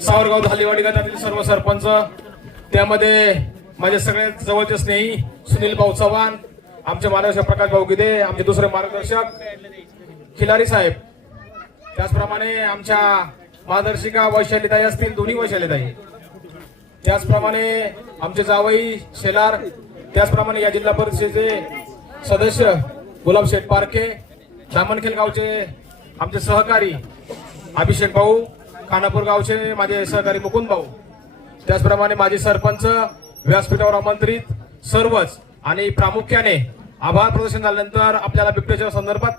सावरगाव धालेवाडी गटातील सर्व सरपंच त्यामध्ये माझे सगळे जवळचे स्नेही सुनील भाऊ चव्हाण आमचे मार्गदर्शक प्रकाश भाऊ गिदे आमचे दुसरे मार्गदर्शक खिलारी साहेब. त्याचप्रमाणे आमच्या मार्गदर्शिका वैशालीताई असतील दोन्ही वैशालीताई. त्याचप्रमाणे आमचे जावई शेलार त्याचप्रमाणे या जिल्हा परिषदेचे सदस्य गुलाब शेठ पारखे दामनखेल गावचे आमचे सहकारी अभिषेक भाऊ खानापूर गावचे माझे सहकारी मुकुंद भाऊ. त्याचप्रमाणे माझे सरपंच व्यासपीठावर आमंत्रित सर्वच आणि प्रामुख्याने आभार प्रदर्शन झाल्यानंतर आपल्याला बिबट्याच्या संदर्भात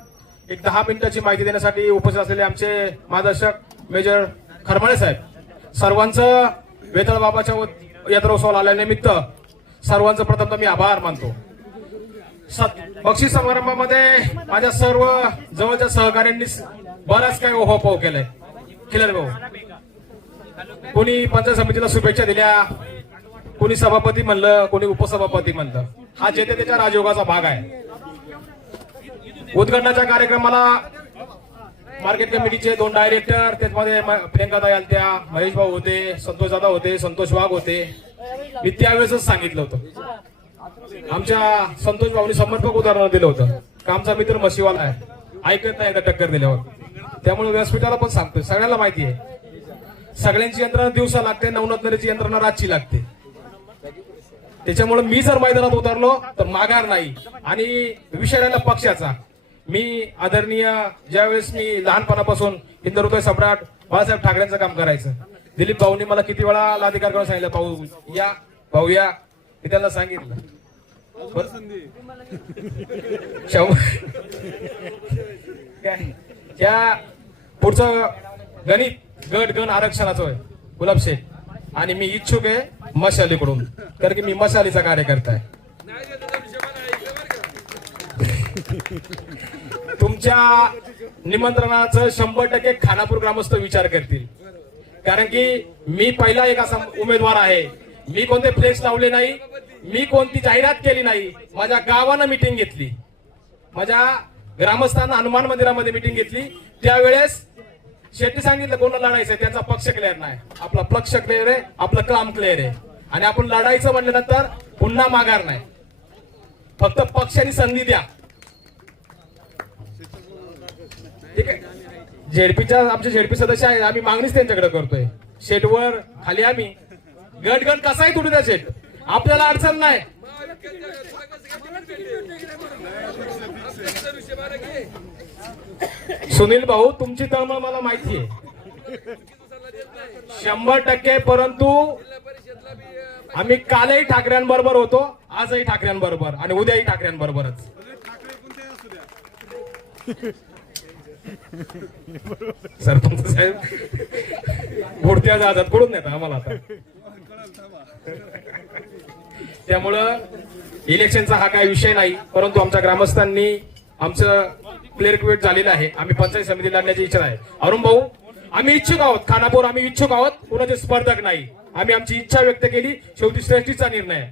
एक दहा मिनिटाची माहिती देण्यासाठी उपस्थित असलेले आमचे मार्गदर्शक मेजर खरमाळे साहेब. सर्वांचं वेतळ बाबाच्या व- यात्रोत्सवाला आल्यानिमित्त सर्वांचं प्रथम मी आभार मानतो. बक्षीस समारंभामध्ये माझ्या सर्व जवळच्या सहकाऱ्यांनी बराच काही ओहोपोह केलाय. किलर भाऊ. कोणी पंचायत समितीला शुभेच्छा दिल्या कोणी सभापती म्हणलं कोणी उपसभापती म्हणलं. हा जे त्याच्या राजयोगाचा भाग आहे. उद्घाटनाच्या कार्यक्रमाला मार्केट कमिटीचे दोन डायरेक्टर त्याच्यामध्ये प्रियंका प्रियंका त्या महेश भाऊ होते संतोष दादा होते संतोष वाघ होते. मी त्यावेळेसच सांगितलं होतं. आमच्या संतोष भाऊनी समर्पक उदाहरण दिलं होतं का आमचा मित्र मशीवाला आहे. ऐकत नाही टक्कर दिल्यावर. त्यामुळे व्यासपीठाला पण सांगतोय. सगळ्याला माहिती आहे. सगळ्यांची यंत्रणा दिवसा लागते नवनाथनरीची यंत्रणा रातची लागते. त्याच्यामुळे मी जर मैदानात उतरलो तर माघार नाही. आणि विषय राहिला पक्षाचा. मी आदरणीय ज्यावेळेस मी लहानपणापासून हिंदुहृदय सम्राट बाळासाहेब ठाकरेंचं काम करायचं दिलीप भाऊनी मला किती वेळा लाधिकार करून सांगितलं भाऊ या भाऊ या. मी त्यांना सांगितलं? त्या पुढचं गणित गट गण आरक्षणाचं आहे गुलाब शेख आणि मी इच्छुक आहे मशालीकडून. कारण की मी मशालीचा कार्यकर्ता आहे. तुमच्या निमंत्रणाचं शंभर टक्के खानापूर ग्रामस्थ विचार करतील. कारण की मी पहिला एक असा उमेदवार आहे. मी कोणते फ्लेक्स लावले नाही. मी कोणती जाहिरात केली नाही. माझ्या गावानं मिटिंग घेतली. माझ्या ग्रामस्थांना हनुमान मंदिरामध्ये मिटिंग घेतली. त्यावेळेस शेट्टी सांगितलं कोणाला लढायचंय त्यांचा पक्ष क्लिअर नाही. आपला पक्ष क्लिअर आहे आपलं काम क्लिअर आहे. आणि आपण लढायचं म्हटल्यानंतर पुन्हा माघार नाही. फक्त पक्षाने संधी द्या. ठीक आहे? झेडपीच्या आमचे झेडपी सदस्य आहेत. आम्ही मागणीच त्यांच्याकडे करतोय. शेटवर खाली आम्ही. गट गट कसाही तुटू द्या शेट. आपल्याला अडचण नाही. सुनील भाऊ तुमची तळमळ मला माहिती आहे. शंभर टक्के परंतु आम्ही कालही ठाकऱ्यांबरोबर होतो आजही ठाकऱ्यांबरोबर आणि उद्याही ठाकऱ्यांबरोबरच. सर तुमचं साहेब घोडत्या जातात पडून नेता आम्हाला आता. त्यामुळं इलेक्शनचा हा काही विषय नाही परंतु आमच्या ग्रामस्थांनी आमचं क्लिअर क्विट झालेलं आहे. आम्ही पंचायत समिती लढण्याची इच्छा आहे. अरुण भाऊ आम्ही इच्छुक आहोत. खानापूर आम्ही इच्छुक आहोत. कुणाचे स्पर्धक नाही. आम्ही आमची इच्छा व्यक्त केली. शेवटी श्रेष्ठीचा निर्णय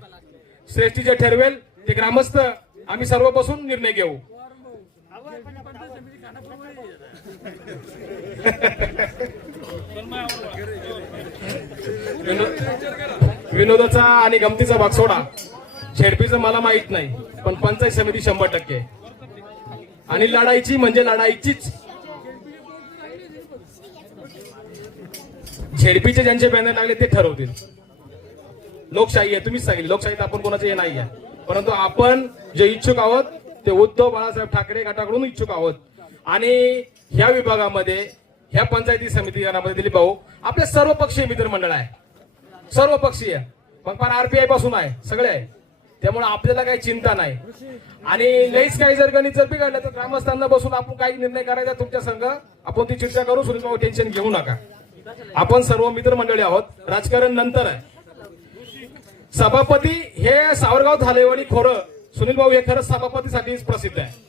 श्रेष्ठी जे ठरवेल ते ग्रामस्थ आम्ही सर्व बसून निर्णय घेऊ. विनोदाचा आणि गमतीचा भाग सोडा. छेडपीचं मला माहीत नाही पण पंचायत समिती शंभर टक्के. आणि लढाईची म्हणजे लढाईचीच. झेडपीचे ज्यांचे बॅनर लागले ते ठरवतील. लोकशाही आहे तुम्हीच सांगितलं. लोकशाहीत आपण कोणाचे हे नाही आहे परंतु आपण जे इच्छुक आहोत ते उद्धव बाळासाहेब ठाकरे गटाकडून इच्छुक आहोत. आणि ह्या विभागामध्ये ह्या पंचायती समिती गणामध्ये दिलीप भाऊ. आपले सर्व पक्षीय मित्रमंडळ आहे. सर्व पक्षीय. मग पण आरपीआयपासून आहे सगळे आहे. त्यामुळे आपल्याला काही चिंता नाही. आणि लईच काही जर गणित जर बिघडलं तर ग्रामस्थांना बसून आपण काही निर्णय करायचा तुमच्या संघ. आपण ती चर्चा करू सुनील भाऊ टेन्शन घेऊ नका. आपण सर्व मित्रमंडळी आहोत. राजकारण नंतर आहे. सभापती हे सावरगाव धालेवाडी खोरं. सुनील भाऊ हे खरंच सभापतीसाठीच प्रसिद्ध आहे.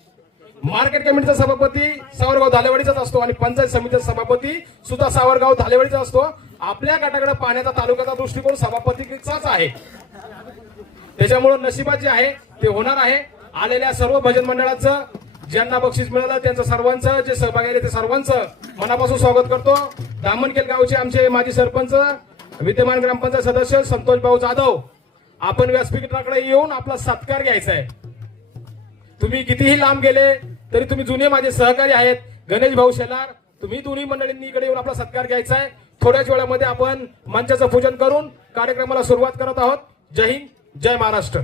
मार्केट कमिटीचा सभापती सावरगाव धालेवाडीचाच असतो आणि पंचायत समितीचा सभापती सुद्धा सावरगाव धालेवाडीचा असतो. आपल्या गटाकडे पाण्याचा तालुक्याचा दृष्टिकोन सभापतीचाच आहे. त्याच्यामुळे नशिबात जे आहे ते होणार आहे. आलेल्या सर्व भजन मंडळाचं ज्यांना बक्षीस मिळालं त्यांचं सर्वांचं जे सहभागी आले ते सर्वांचं मनापासून स्वागत करतो. दामणखेल गावचे आमचे माजी सरपंच विद्यमान ग्रामपंचायत सदस्य संतोष भाऊ जाधव आपण व्यासपीठाकडे येऊन आपला सत्कार घ्यायचा आहे. तुम्ही कितीही लांब गेले तरी तुम्ही जुने माझे सहकारी आहेत. गणेश भाऊ शेलार तुम्ही दोन्ही मंडळींनी इकडे येऊन आपला सत्कार घ्यायचा आहे. थोड्याच वेळामध्ये आपण मंचाचं पूजन करून कार्यक्रमाला सुरुवात करत आहोत. जय हिंद जय महाराष्ट्र.